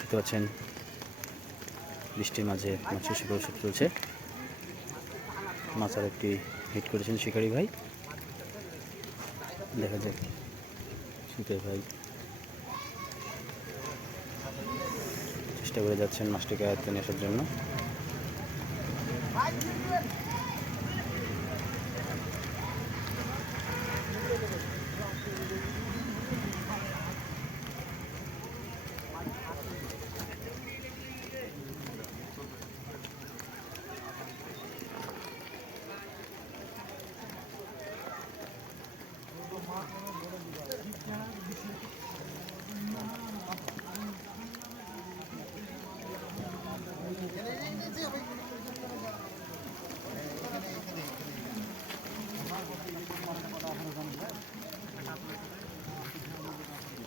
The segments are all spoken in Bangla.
দেখতে পাচ্ছেন, বৃষ্টির মাঝে মাছের শিকার উৎসব চলছে। মাছ আর একটি হিট করেছেন শিকারি ভাই। দেখা যাক, শিকারি ভাই চেষ্টা করে যাচ্ছেন মাছটিকে আয়ত্তে আসার জন্য।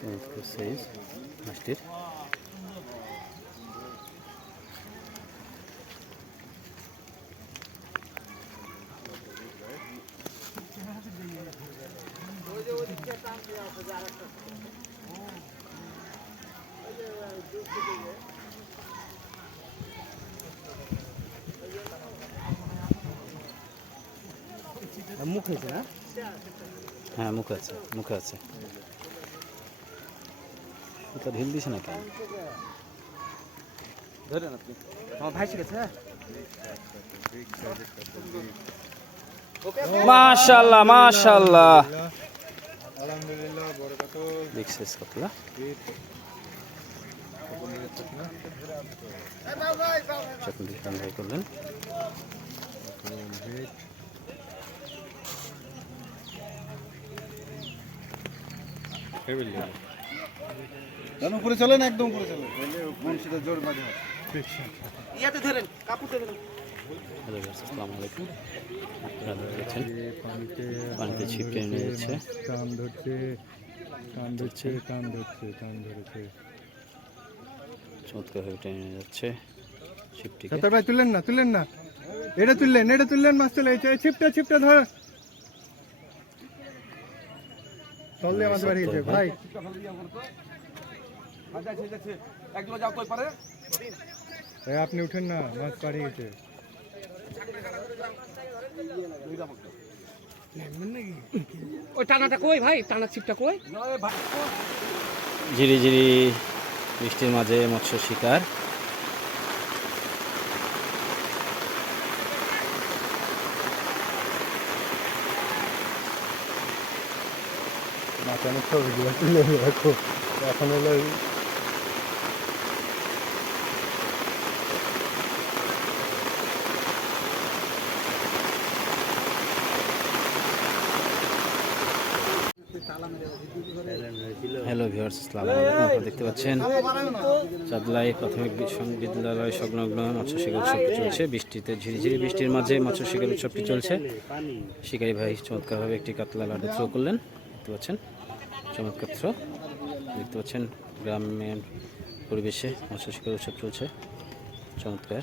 সাইজ মাছটির মুখ হয়েছে না? হ্যাঁ মুখে আছে মুখে আছে। এটা ঢিল দিছে না কেন ধরেন আপনি। আমার ভাই শিখেছে মাশাল্লাহ মাশাল্লাহ আলহামদুলিল্লাহ বরকত বিগ সাইজ কাতলা চাকুলি ভাই করলেন। জানো উপরে চলেন একদম উপরে চলেন। বংশীটা জোর মাঝে ইয়াতে ধরেন কাপড় ধরেন। হ্যালো আসসালামু আলাইকুম। আপনারা দেখছেন পানিতে ছিপ টেনে কান ধরছে কান ধরছে কান ধরছে কান ধরেছে। চমৎকারভাবে টেনে যাচ্ছে সাতার ভাই তুললেন না তুললেন না। এটা তুললেন এটা তুললেন মাছ চলে ছিপটা ছিপটা ধর। চললে আমাদের বাড়ি গেছে ভাই একজন যাও কই পারে ভাই আপনি উঠেন না মাছ পাড়ি গেছে ওই টানাটা কই ভাই? টানা ছিপটা কই? ঝিরি ঝিরি বৃষ্টির মাঝে মৎস্য শিকার। অনেক তুলে এখন হলো হ্যালো ভিউয়ার্স আসসালামু আলাইকুম। আপনারা দেখতে পাচ্ছেন চাঁদলাই প্রাথমিক বিদ্য- বিদ্যালয় সংলগ্ন মৎস্য শিকার উৎসবটি চলছে। বৃষ্টিতে ঝিরিঝিরি বৃষ্টির মাঝে মৎস্য শিকার উৎসবটি চলছে। শিকারী ভাই চমৎকারভাবে একটি কাতলা লাডু থ্রো করলেন। দেখতে পাচ্ছেন। চমৎকার দেখতে পাচ্ছেন গ্রামের পরিবেশে মৎস্য শিকার উৎসব চলছে। চমৎকার।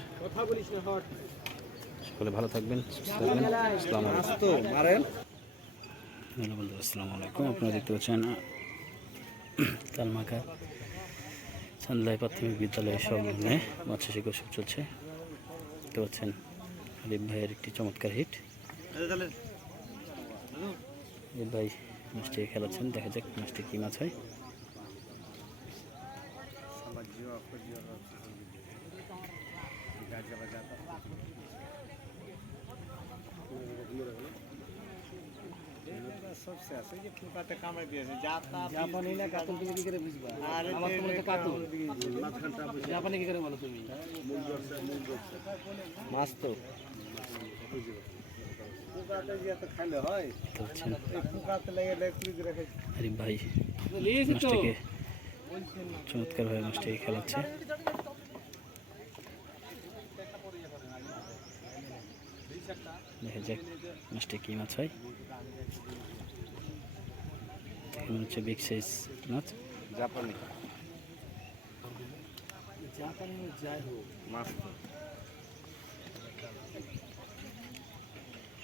সকলে ভালো থাকবেন সুস্থ থাকবেন। আসসালামু আলাইকুম। হ্যালো বন্ধুরা আসসালামু আলাইকুম। আপনারা দেখতে পাচ্ছেন তালমাখা চান্দাই প্রাথমিক বিদ্যালয়ের সংলগ্নে মৎস্য শিক্ষা উৎসব চলছে। দেখতে পাচ্ছেন আলিফ ভাইয়ের একটি চমৎকার হিট আলিফ ভাই মাছটি খেলাচ্ছেন দেখা যাক মাছটি কী মাছ হয়। জাপানি না কাতুল তুমি কি করে বুঝবা? আমার তোমার তো কাতুল। জাপানি কি করে বলো তুমি? মাছ তো। আচ্ছা। আরে ভাই মাছটাকে চমৎকারভাবে মাছটাকে খেলাচ্ছে। দেখা যাক মাছটা কী মাছ হয়। মনে হচ্ছে বিগ সাইজ মাছ। জাপানি। জাপানি যাই হোক। মাছ